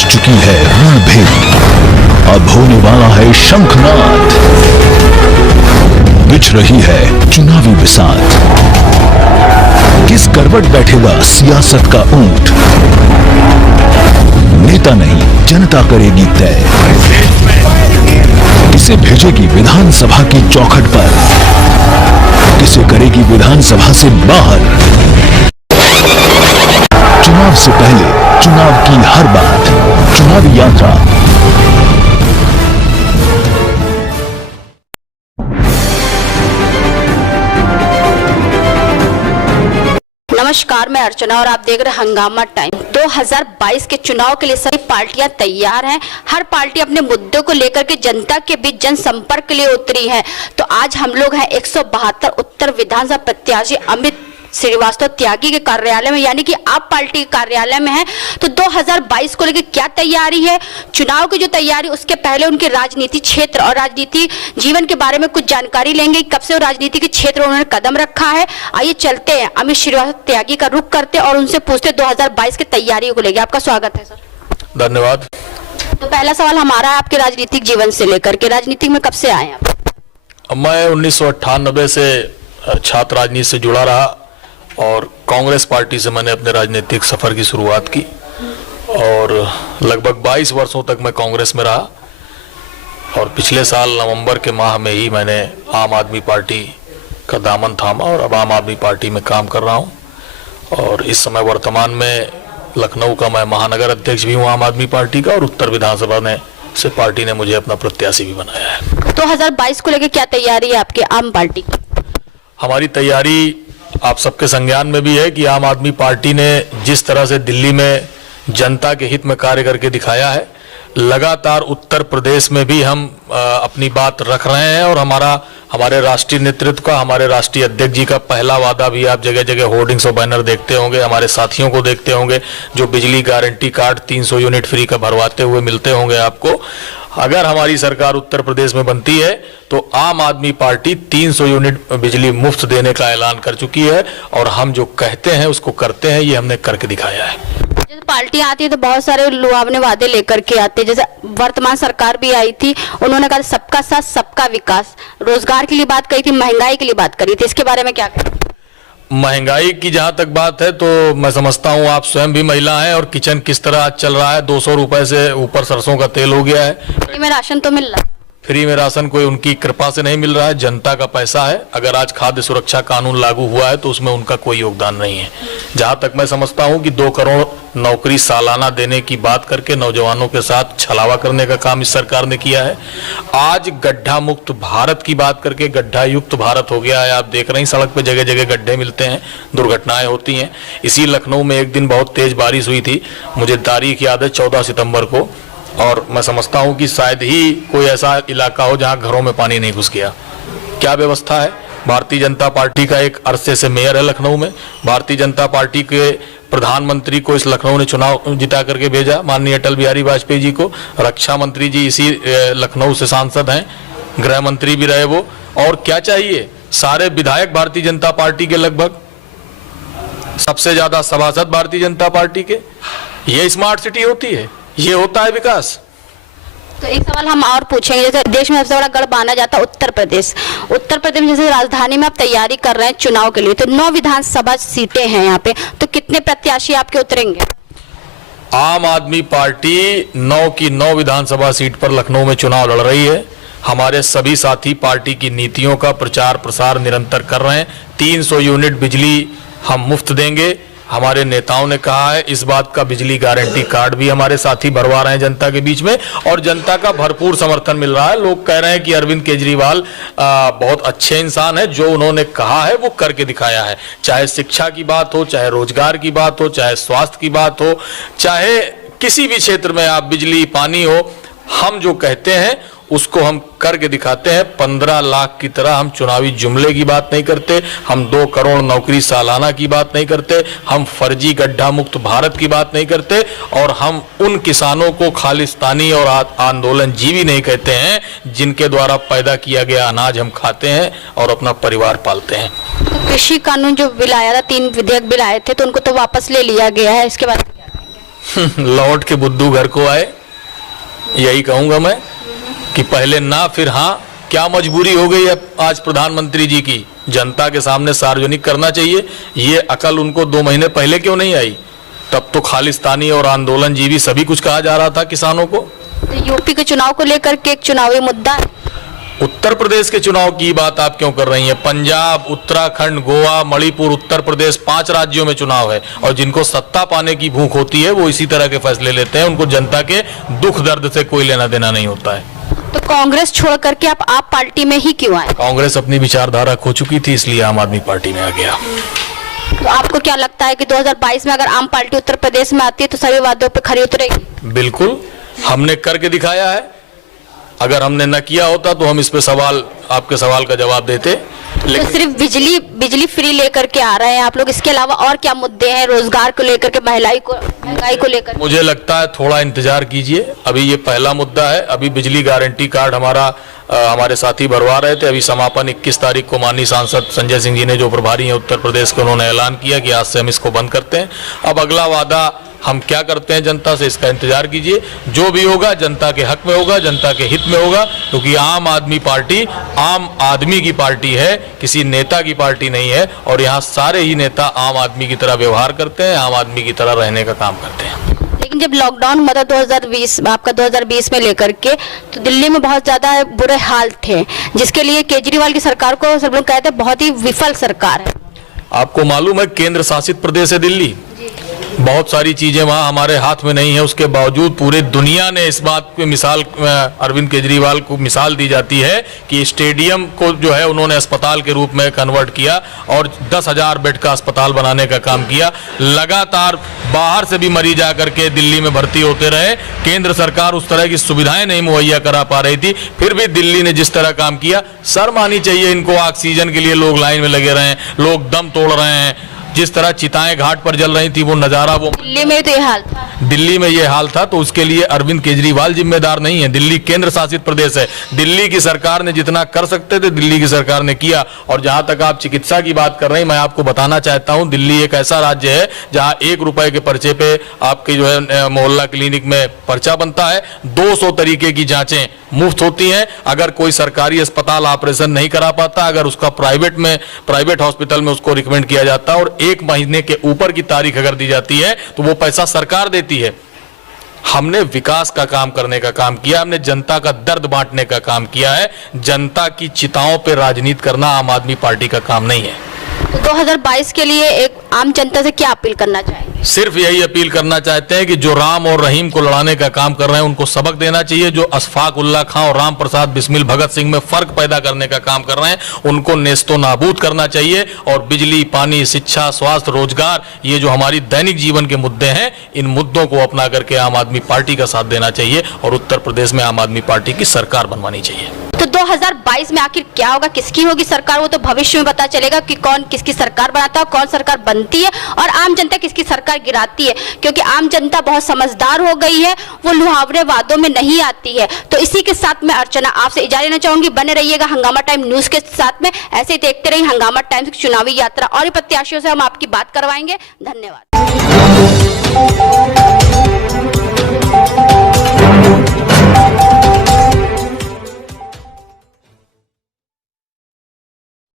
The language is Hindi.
बज चुकी है रणभेरी, अब होने वाला है शंखनाद। बिछ रही है चुनावी बिसात। किस करवट बैठेगा सियासत का ऊंट? नेता नहीं जनता करेगी तय। किसे भेजेगी विधानसभा की चौखट पर, किसे करेगी विधानसभा से बाहर। चुनाव से पहले चुनाव की हर बात, चुनावी यात्रा। नमस्कार, मैं अर्चना और आप देख रहे हैं हंगामा टाइम। 2022 के चुनाव के लिए सभी पार्टियां तैयार हैं। हर पार्टी अपने मुद्दों को लेकर के जनता के बीच जनसंपर्क के लिए उतरी है। तो आज हम लोग हैं 172 उत्तर विधानसभा प्रत्याशी अमित श्रीवास्तव त्यागी के कार्यालय में, यानी कि आप पार्टी के कार्यालय में हैं। तो 2022 को लेकर क्या तैयारी है, चुनाव की जो तैयारी, उसके पहले उनके राजनीति क्षेत्र और राजनीति जीवन के बारे में कुछ जानकारी लेंगे। कब से वो राजनीति के क्षेत्र में उन्होंने कदम रखा है। आइए चलते हैं, अमित श्रीवास्तव त्यागी का रुख करते और उनसे पूछते 2022 की तैयारियों को लेकर। आपका स्वागत है सर। धन्यवाद। तो पहला सवाल हमारा है आपके राजनीतिक जीवन से लेकर के, राजनीति में कब से आए हैं आप? मैं 1998 से छात्र राजनीति से जुड़ा रहा और कांग्रेस पार्टी से मैंने अपने राजनीतिक सफर की शुरुआत की और लगभग 22 वर्षों तक मैं कांग्रेस में रहा। और पिछले साल नवंबर के माह में ही मैंने आम आदमी पार्टी का दामन थामा और अब आम आदमी पार्टी में काम कर रहा हूं। और इस समय वर्तमान में लखनऊ का मैं महानगर अध्यक्ष भी हूं आम आदमी पार्टी का, और उत्तर विधानसभा ने से पार्टी ने मुझे अपना प्रत्याशी भी बनाया है। 2022 को लेकर क्या तैयारी है आपके आम पार्टी की? हमारी तैयारी आप सबके संज्ञान में भी है कि आम आदमी पार्टी ने जिस तरह से दिल्ली में जनता के हित में कार्य करके दिखाया है, लगातार उत्तर प्रदेश में भी हम अपनी बात रख रहे हैं। और हमारे राष्ट्रीय नेतृत्व का, हमारे राष्ट्रीय अध्यक्ष जी का पहला वादा भी आप जगह जगह होर्डिंग्स और बैनर देखते होंगे, हमारे साथियों को देखते होंगे जो बिजली गारंटी कार्ड 300 यूनिट फ्री का भरवाते हुए मिलते होंगे आपको। अगर हमारी सरकार उत्तर प्रदेश में बनती है तो आम आदमी पार्टी 300 यूनिट बिजली मुफ्त देने का ऐलान कर चुकी है और हम जो कहते हैं उसको करते हैं, ये हमने करके दिखाया है। जैसे पार्टी आती है तो बहुत सारे लुभावने वादे लेकर के आते हैं। जैसे वर्तमान सरकार भी आई थी, उन्होंने कहा सबका साथ सबका विकास, रोजगार के लिए बात कही थी, महंगाई के लिए बात करी थी। इसके बारे में क्या कहें? महंगाई की जहां तक बात है तो मैं समझता हूं आप स्वयं भी महिला हैं और किचन किस तरह आज चल रहा है। 200 रुपए से ऊपर सरसों का तेल हो गया है। फ्री में राशन तो मिल रहा है? फ्री में राशन कोई उनकी कृपा से नहीं मिल रहा है, जनता का पैसा है। अगर आज खाद्य सुरक्षा कानून लागू हुआ है तो उसमें उनका कोई योगदान नहीं है। जहां तक मैं समझता हूं कि 2 करोड़ नौकरी सालाना देने की बात करके नौजवानों के साथ छलावा करने का काम इस सरकार ने किया है। आज गड्ढा मुक्त भारत की बात करके गड्ढा युक्त भारत हो गया है। आप देख रहे हैं सड़क पे जगह जगह गड्ढे मिलते हैं, दुर्घटनाएं होती हैं। इसी लखनऊ में एक दिन बहुत तेज बारिश हुई थी, मुझे तारीख याद है 14 सितंबर को, और मैं समझता हूं कि शायद ही कोई ऐसा इलाका हो जहां घरों में पानी नहीं घुस गया। क्या व्यवस्था है? भारतीय जनता पार्टी का एक अरसे से मेयर है लखनऊ में। भारतीय जनता पार्टी के प्रधानमंत्री को इस लखनऊ ने चुनाव जिता करके भेजा, माननीय अटल बिहारी वाजपेयी जी को। रक्षा मंत्री जी इसी लखनऊ से सांसद हैं, गृह मंत्री भी रहे वो। और क्या चाहिए? सारे विधायक भारतीय जनता पार्टी के, लगभग सबसे ज्यादा सभासद भारतीय जनता पार्टी के। ये स्मार्ट सिटी होती है, ये होता है विकास। तो एक सवाल हम और पूछेंगे, जैसे देश में सबसे बड़ा गढ़ माना जाता है उत्तर प्रदेश। उत्तर प्रदेश में जैसे राजधानी में आप तैयारी कर रहे हैं चुनाव के लिए, तो 9 विधानसभा सीटें हैं यहाँ पे, तो कितने प्रत्याशी आपके उतरेंगे? आम आदमी पार्टी 9 की 9 विधानसभा सीट पर लखनऊ में चुनाव लड़ रही है। हमारे सभी साथी पार्टी की नीतियों का प्रचार प्रसार निरंतर कर रहे हैं। 300 यूनिट बिजली हम मुफ्त देंगे। हमारे नेताओं ने कहा है, इस बात का बिजली गारंटी कार्ड भी हमारे साथी भरवा रहे हैं जनता के बीच में, और जनता का भरपूर समर्थन मिल रहा है। लोग कह रहे हैं कि अरविंद केजरीवाल बहुत अच्छे इंसान है, जो उन्होंने कहा है वो करके दिखाया है। चाहे शिक्षा की बात हो, चाहे रोजगार की बात हो, चाहे स्वास्थ्य की बात हो, चाहे किसी भी क्षेत्र में आप बिजली पानी हो, हम जो कहते हैं उसको हम करके दिखाते हैं। 15 लाख की तरह हम चुनावी जुमले की बात नहीं करते, हम 2 करोड़ नौकरी सालाना की बात नहीं करते, हम फर्जी गड्ढा मुक्त भारत की बात नहीं करते, और हम उन किसानों को खालिस्तानी और आंदोलन जीवी नहीं कहते हैं जिनके द्वारा पैदा किया गया अनाज हम खाते हैं और अपना परिवार पालते हैं। तो कृषि कानून जो बिल आया था, 3 विधेयक बिल आए थे, तो उनको तो वापस ले लिया गया है, इसके बाद लौट के बुद्धू घर को आए, यही कहूंगा मैं कि पहले ना फिर हाँ। क्या मजबूरी हो गई है आज प्रधानमंत्री जी की, जनता के सामने सार्वजनिक करना चाहिए। ये अकल उनको 2 महीने पहले क्यों नहीं आई? तब तो खालिस्तानी और आंदोलन जीवी सभी कुछ कहा जा रहा था किसानों को। तो यूपी के चुनाव को लेकर के एक चुनावी मुद्दा है। उत्तर प्रदेश के चुनाव की बात आप क्यों कर रही हैं? पंजाब, उत्तराखंड, गोवा, मणिपुर, उत्तर प्रदेश 5 राज्यों में चुनाव है और जिनको सत्ता पाने की भूख होती है वो इसी तरह के फैसले लेते हैं। उनको जनता के दुख दर्द से कोई लेना देना नहीं होता है। तो कांग्रेस छोड़ करके आप पार्टी में ही क्यों आए? कांग्रेस अपनी विचारधारा खो चुकी थी, इसलिए आम आदमी पार्टी में आ गया। तो आपको क्या लगता है कि 2022 में अगर आम पार्टी उत्तर प्रदेश में आती है तो सभी वादों पे खरी उतरेगी? बिल्कुल, हमने करके दिखाया है। अगर हमने न किया होता तो हम इस पे आपके सवाल का जवाब देते। तो सिर्फ बिजली फ्री लेकर के आ रहे हैं आप लोग, इसके अलावा और क्या मुद्दे हैं रोजगार को लेकर के, महंगाई को लेकर? मुझे लगता है थोड़ा इंतजार कीजिए, अभी ये पहला मुद्दा है। अभी बिजली गारंटी कार्ड हमारे साथी भरवा रहे थे। अभी समापन 21 तारीख को माननीय सांसद संजय सिंह जी ने, जो प्रभारी हैं उत्तर प्रदेश के, उन्होंने ऐलान किया कि आज से हम इसको बंद करते हैं। अब अगला वादा हम क्या करते हैं जनता से, इसका इंतजार कीजिए। जो भी होगा जनता के हक में होगा, जनता के हित में होगा, क्योंकि आम आदमी पार्टी आम आदमी की पार्टी है, किसी नेता की पार्टी नहीं है। और यहाँ सारे ही नेता आम आदमी की तरह व्यवहार करते हैं, आम आदमी की तरह रहने का काम करते हैं। लेकिन जब लॉकडाउन हुआ था 2020 में लेकर के, तो दिल्ली में बहुत ज्यादा बुरे हाल थे, जिसके लिए केजरीवाल की सरकार को सब लोग कहते हैं बहुत ही विफल सरकार है। आपको मालूम है केंद्र शासित प्रदेश है दिल्ली, बहुत सारी चीजें वहां हमारे हाथ में नहीं है। उसके बावजूद पूरे दुनिया ने इस बात पे मिसाल, अरविंद केजरीवाल को मिसाल दी जाती है कि स्टेडियम को जो है उन्होंने अस्पताल के रूप में कन्वर्ट किया और 10,000 बेड का अस्पताल बनाने का काम किया। लगातार बाहर से भी मरीज आकर के दिल्ली में भर्ती होते रहे। केंद्र सरकार उस तरह की सुविधाएं नहीं मुहैया करा पा रही थी, फिर भी दिल्ली ने जिस तरह काम किया, शर्म आनी चाहिए इनको। ऑक्सीजन के लिए लोग लाइन में लगे रहे हैं, लोग दम तोड़ रहे हैं। जिस तरह चिताएं घाट पर जल रही थी वो नजारा, वो दिल्ली में तो ये हाल था। दिल्ली में ये हाल था, तो उसके लिए अरविंद केजरीवाल जिम्मेदार नहीं है। दिल्ली केंद्र शासित प्रदेश है। दिल्ली की सरकार ने जितना कर सकते थे दिल्ली की सरकार ने किया। और जहां तक आप चिकित्सा की बात कर रहे हैं, मैं आपको बताना चाहता हूं, दिल्ली एक ऐसा राज्य है जहां 1 रुपए के पर्चे पे आपके जो है मोहल्ला क्लिनिक में पर्चा बनता है। 200 तरीके की जांचें मुफ्त होती हैं। अगर कोई सरकारी अस्पताल ऑपरेशन नहीं करा पाता, अगर उसका प्राइवेट हॉस्पिटल में उसको रिकमेंड किया जाता है और 1 महीने के ऊपर की तारीख अगर दी जाती है तो वो पैसा सरकार देती है। हमने विकास का काम करने का काम किया, हमने जनता का दर्द बांटने का काम किया है। जनता की चिताओं पे राजनीति करना आम आदमी पार्टी का काम नहीं है। तो 2022 के लिए एक आम जनता से क्या अपील करना चाहेंगे? सिर्फ यही अपील करना चाहते हैं कि जो राम और रहीम को लड़ाने का काम कर रहे हैं उनको सबक देना चाहिए। जो अशफाक उल्ला खां और राम प्रसाद बिस्मिल भगत सिंह में फर्क पैदा करने का काम कर रहे हैं उनको नेस्तो नाबूद करना चाहिए। और बिजली, पानी, शिक्षा, स्वास्थ्य, रोजगार, ये जो हमारी दैनिक जीवन के मुद्दे हैं, इन मुद्दों को अपना करके आम आदमी पार्टी का साथ देना चाहिए और उत्तर प्रदेश में आम आदमी पार्टी की सरकार बनवानी चाहिए। तो 2022 में आखिर क्या होगा, किसकी होगी सरकार, वो तो भविष्य में पता चलेगा कि कौन किसकी सरकार बनाता है, कौन सरकार बनती है और आम जनता किसकी सरकार गिराती है। क्योंकि आम जनता बहुत समझदार हो गई है, वो लुहावरे वादों में नहीं आती है। तो इसी के साथ मैं अर्चना आपसे इजाजत लेना चाहूंगी। बने रहिएगा हंगामा टाइम न्यूज के साथ में, ऐसे ही देखते रहिए हंगामा टाइम्स की चुनावी यात्रा और प्रत्याशियों से हम आपकी बात करवाएंगे। धन्यवाद।